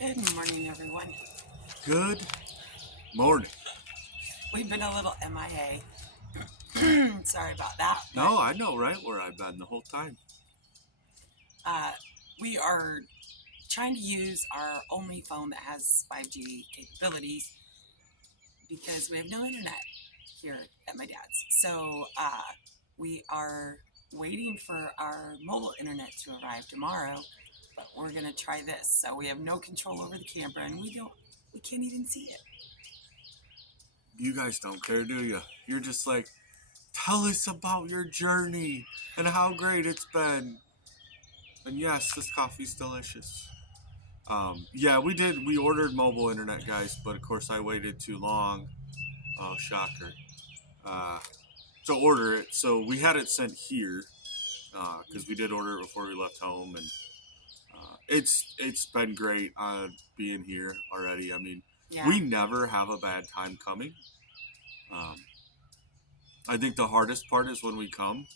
Good morning, everyone. Good morning. We've been a little MIA. Sorry about that, but No, I know right where I've been the whole time. uh, we are trying to use our only phone that has 5G capabilities because we have no internet here at my dad's. So we are waiting for our mobile internet to arrive tomorrow, but we're gonna try this. So we have no control over the camera, and we can't even see it. You guys don't care, do you? You're just like, tell us about your journey and how great it's been. And yes, this coffee's delicious. Yeah, we did. We ordered mobile internet, guys, but of course I waited too long. Oh, shocker. Uh, to order it. So we had it sent here because we did order it before we left home, and it's been great being here already. I mean, Yeah, we never have a bad time coming. Um, I think the hardest part is when we come,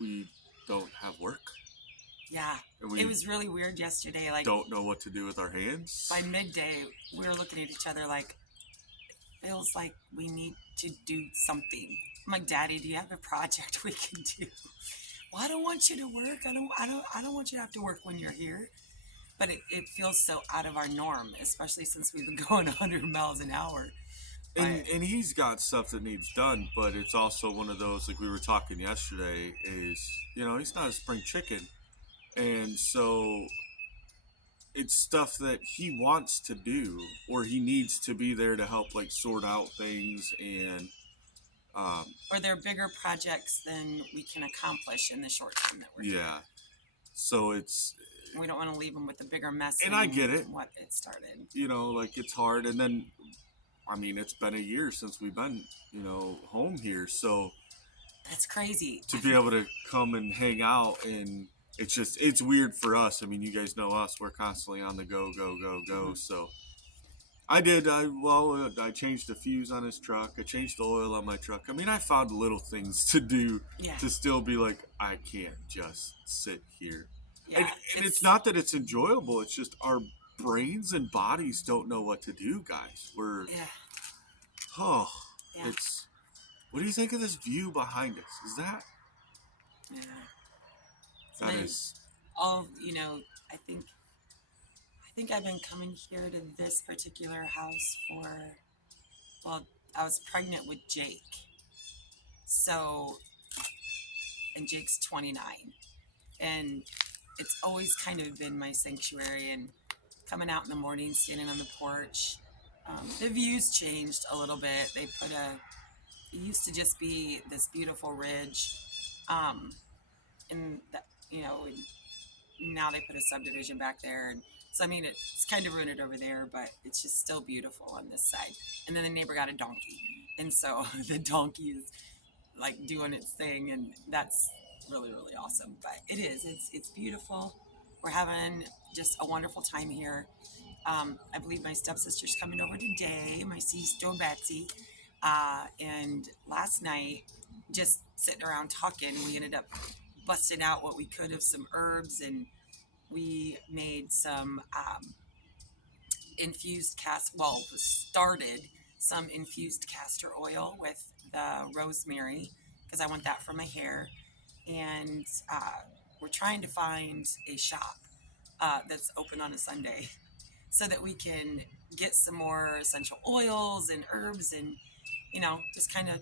we don't have work yeah. and It we was really weird yesterday. Like don't know what to do with our hands. by midday, we were looking at each other like, feels like we need to do something. I'm like, Daddy, do you have a project we can do? Well, I don't want you to work. I don't want you to have to work when you're here. But it feels so out of our norm, especially since we've been going 100 miles an hour. But And he's got stuff that needs done, but it's also one of those like we were talking yesterday is he's not a spring chicken, and so it's stuff that he wants to do or he needs to be there to help like sort out things and um, or there are bigger projects than we can accomplish in the short time that we're here. yeah. So it's We don't want to leave them with a bigger mess and than I get it. what it started. Like it's hard, and then I mean it's been a year since we've been home here, so That's crazy. to be able to come and hang out and it's weird for us. I mean, you guys know us; we're constantly on the go, go, go, go. Mhm. So I changed the fuse on his truck. I changed the oil on my truck. I mean, I found little things to do Yeah, to still be like, I can't just sit here. And, yeah. and it's not that it's enjoyable. It's just our brains and bodies don't know what to do, guys. Yeah, Oh, yeah, it's, what do you think of this view behind us? yeah. So That then is, all I think I've been coming here to this particular house for, well, I was pregnant with Jake. So, and Jake's 29. And it's always kind of been my sanctuary, and coming out in the morning, standing on the porch. The views changed a little bit. It used to just be this beautiful ridge. Um, and that, now they put a subdivision back there. And so, I mean, it's kind of ruined it over there, but it's just still beautiful on this side. And then the neighbor got a donkey. And so the donkey is like doing its thing. And that's really, really awesome. But it's beautiful. We're having just a wonderful time here. I believe my stepsister's coming over today, my sister Betsy. And last night, just sitting around talking, we ended up busting out what we could of some herbs, and we made some infused started some infused castor oil with the rosemary because I want that for my hair. And we're trying to find a shop that's open on a Sunday so that we can get some more essential oils and herbs and, just kind of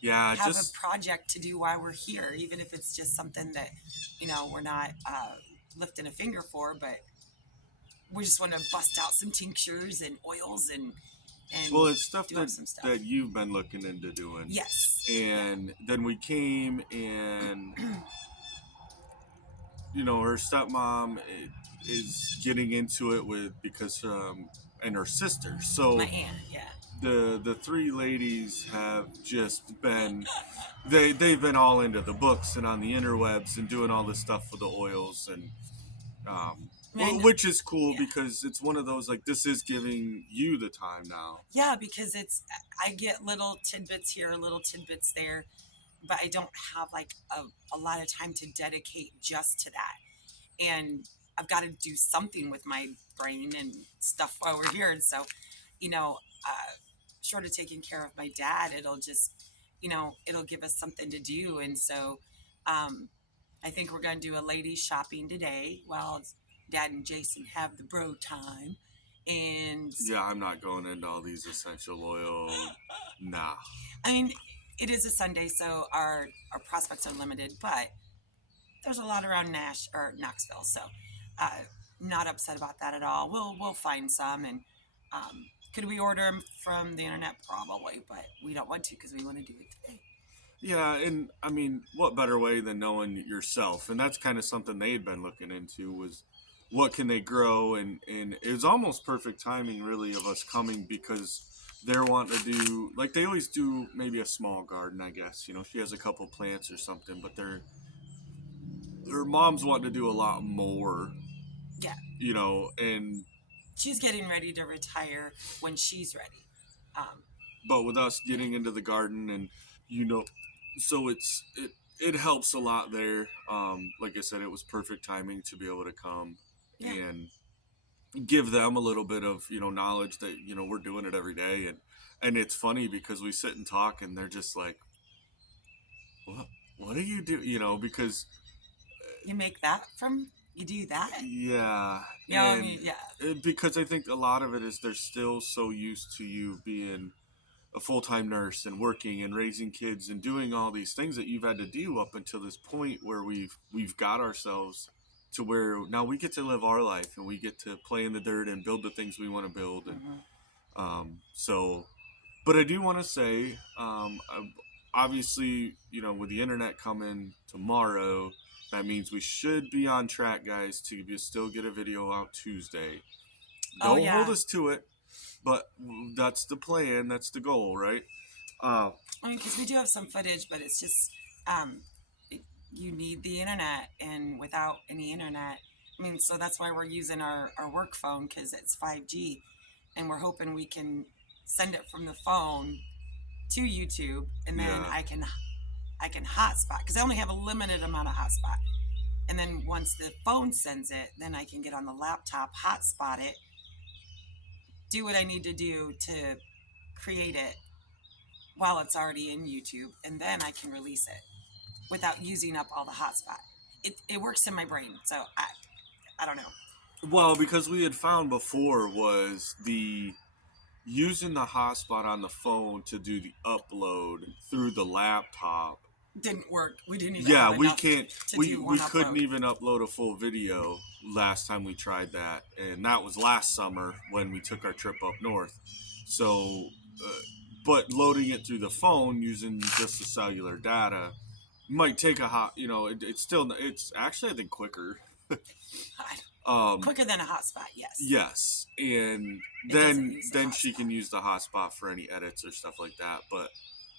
yeah, have a just project to do while we're here, even if it's just something that, we're not lifting a finger for, but we just want to bust out some tinctures and oils and well, it's stuff doing that some stuff. that you've been looking into doing. Yes. Yeah. And then we came, and her stepmom is getting into it with because and her sister. My So aunt. Yeah. the three ladies have just been they've been all into the books and on the interwebs and doing all this stuff with the oils and I mean, which is cool yeah. because it's one of those like this is giving you the time now. Yeah, because I get little tidbits here, little tidbits there, but I don't have like a lot of time to dedicate just to that. And I've got to do something with my brain and stuff while we're here. And so, you know, short of taking care of my dad, it'll just, it'll give us something to do. And so, I think we're going to do a ladies shopping today while Dad and Jason have the bro time. And Yeah, I'm not going into all these essential oil. Nah. I mean, it is a Sunday, so our prospects are limited, but there's a lot around Knoxville, so uh, not upset about that at all. We'll find some, and could we order them from the internet? Probably, but we don't want to because we want to do it today. Yeah, and I mean, what better way than knowing yourself? And that's kind of something they had been looking into was what can they grow, and it was almost perfect timing, really, of us coming because they're wanting to do like they always do, maybe a small garden, I guess. She has a couple plants or something, but her mom's wanting to do a lot more. Yeah, And she's getting ready to retire when she's ready. but with us getting into the garden and so it helps a lot there. Like I said, it was perfect timing to be able to come Yeah. and give them a little bit of knowledge that we're doing it every day. And it's funny because we sit and talk and they're just like, what do you do, because You do that? yeah. Yeah, And I mean, yeah. because I think a lot of it is they're still so used to you being a full-time nurse and working and raising kids and doing all these things that you've had to do up until this point where we've got ourselves to where now we get to live our life and we get to play in the dirt and build the things we want to build. And so, but I do want to say, obviously, with the internet coming tomorrow, that means we should be on track, guys, to still get a video out Tuesday. Oh, Don't yeah. hold us to it, but that's the plan. That's the goal, right? I mean, because we do have some footage, but it's just you need the internet, and without any internet, I mean, so that's why we're using our work phone because it's 5G, and we're hoping we can send it from the phone to YouTube, and then Yeah. I can hotspot because I only have a limited amount of hotspot, and then once the phone sends it, then I can get on the laptop, hotspot it, do what I need to do to create it while it's already in YouTube, and then I can release it without using up all the hotspot. It works in my brain, so I don't know. Well, because we had found before was the using the hotspot on the phone to do the upload through the laptop. Didn't work. We didn't even. Yeah, have we enough can't. to We do one couldn't upload. even upload a full video last time we tried that, and that was last summer when we took our trip up north. So, but loading it through the phone using just the cellular data might take a hot. It's actually I think quicker. Quicker than a hotspot, yes. Yes, and It doesn't then use the she hotspot. can use the hotspot for any edits or stuff like that. But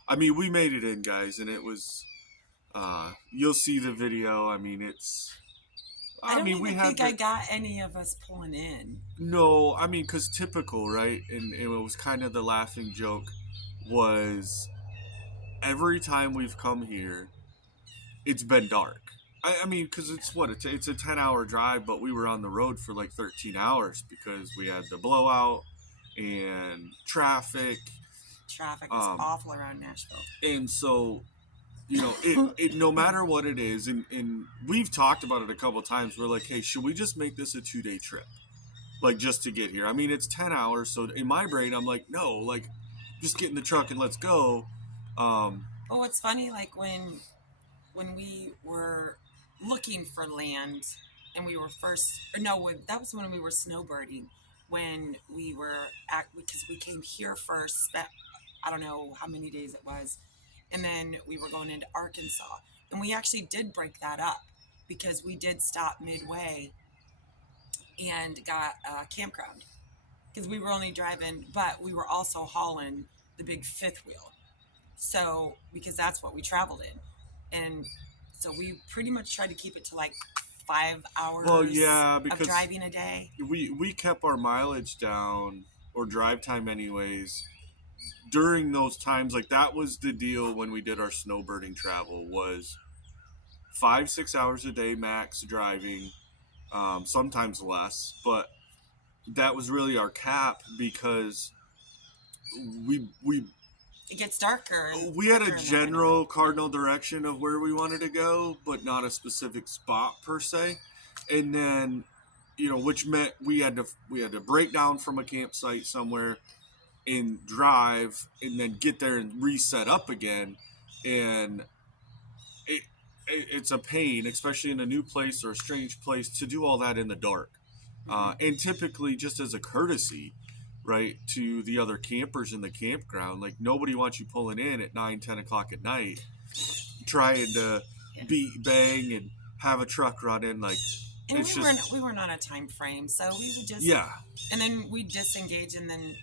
I mean, we made it in, guys, and it was. You'll see the video. I mean, it's. I don't mean, we even had think I got any of us pulling in. No, I mean, because typical, right? And it was kind of the laughing joke was every time we've come here, it's been dark. I mean, because it's a 10-hour drive, but we were on the road for like 13 hours because we had the blowout and traffic. Traffic is awful around Nashville. And so, it no matter what it is, and we've talked about it a couple of times, we're like, hey, should we just make this a 2-day trip? Like, just to get here. I mean, it's 10 hours, so in my brain, I'm like, no, like, just get in the truck and let's go. Well, what's funny, like when we were looking for land and we were that was when we were snowbirding, when we were because we came here first, spent I don't know how many days it was, and then we were going into Arkansas, and we actually did break that up because we did stop midway and got a campground because we were only driving, but we were also hauling the big fifth wheel, so because that's what we traveled in. And so we pretty much tried to keep it to like 5 hours Well, yeah, of because driving a day. we kept our mileage down or drive time anyways during those times. Like, that was the deal when we did our snowbirding travel was 5-6 hours a day max driving, sometimes less, but that was really our cap because we It gets darker. And we had a darker in the general cardinal direction of where we wanted to go, but not a specific spot per se. And then, which meant we had to break down from a campsite somewhere and drive, and then get there and reset up again. And it's a pain, especially in a new place or a strange place, to do all that in the dark. And typically, just as a courtesy, right, to the other campers in the campground, like nobody wants you pulling in at 9-10 o'clock at night trying to beat bang and have a truck run in. Like, and we weren't on a time frame, so we would just and then we'd disengage, and then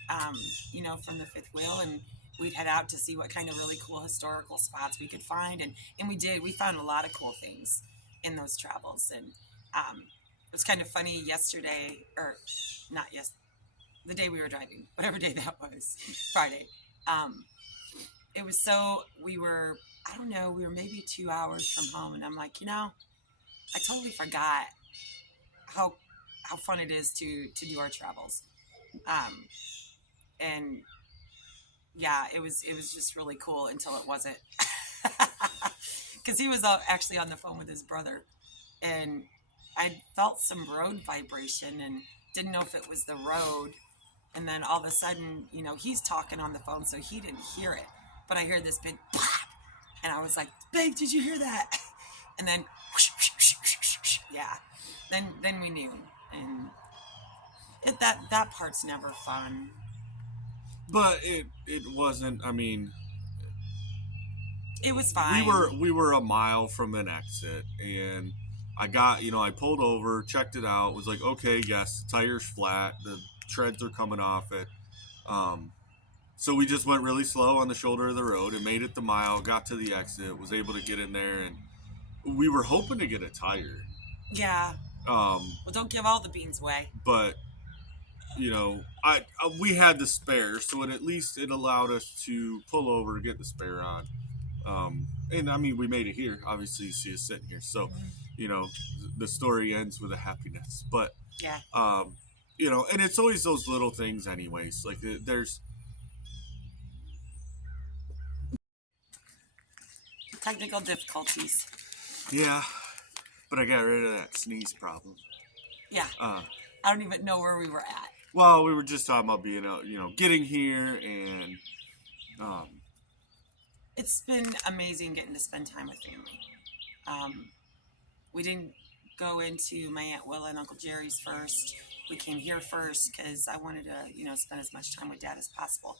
from the fifth wheel, and we'd head out to see what kind of really cool historical spots we could find, and we found a lot of cool things in those travels. And it was kind of funny yesterday, or not yesterday, the day we were driving, whatever day that was, Friday. It was we were maybe 2 hours from home, and I'm like, I totally forgot how fun it is to do our travels. And yeah, it was just really cool until it wasn't, because he was actually on the phone with his brother, and I felt some road vibration and didn't know if it was the road. And then all of a sudden, he's talking on the phone, so he didn't hear it. But I heard this big pop, and I was like, "Babe, did you hear that?" And then, whoosh, whoosh, whoosh, whoosh, whoosh, whoosh. Yeah. Then we knew, and that part's never fun. But it wasn't. I mean, it was fine. We were a mile from an exit, and I pulled over, checked it out, was like, okay, yes, the tire's flat, the treads are coming off it. So we just went really slow on the shoulder of the road and made it the mile, got to the exit, was able to get in there, and we were hoping to get a tire. Yeah. Well, don't give all the beans away. But we had the spare, so at least it allowed us to pull over, get the spare on. And I mean, we made it here. Obviously, you see us sitting here, so the story ends with a happiness. But yeah, and it's always those little things, anyways. Like there's technical difficulties. Yeah, but I got rid of that sneeze problem. Yeah. I don't even know where we were at. Well, we were just talking about being out, getting here, and it's been amazing getting to spend time with family. We didn't go into my Aunt Willa and Uncle Jerry's first. We came here first because I wanted to, spend as much time with Dad as possible.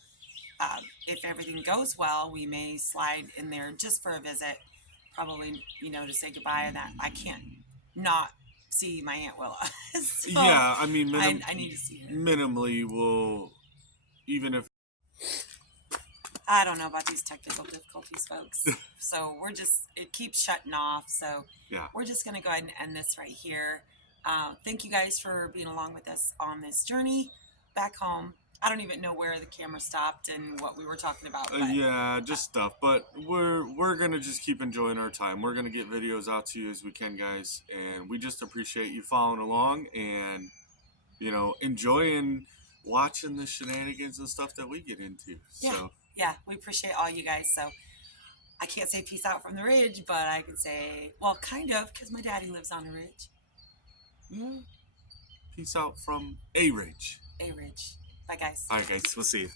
If everything goes well, we may slide in there just for a visit, probably, to say goodbye. And that I can't not see my Aunt Willa. So yeah, I mean, I need to see her. Minimally, we'll, even if I don't know about these technical difficulties, folks. So it keeps shutting off. So yeah, we're just going to go ahead and end this right here. Thank you guys for being along with us on this journey back home. I don't even know where the camera stopped and what we were talking about. Yeah, just stuff. But we're going to just keep enjoying our time. We're going to get videos out to you as we can, guys. And we just appreciate you following along and, enjoying watching the shenanigans and stuff that we get into. Yeah. So. Yeah, we appreciate all you guys. So I can't say peace out from the ridge, but I can say, well, kind of, because my daddy lives on a ridge. Yeah. Peace out from a ridge. A ridge. Bye, guys. All right, guys. We'll see you.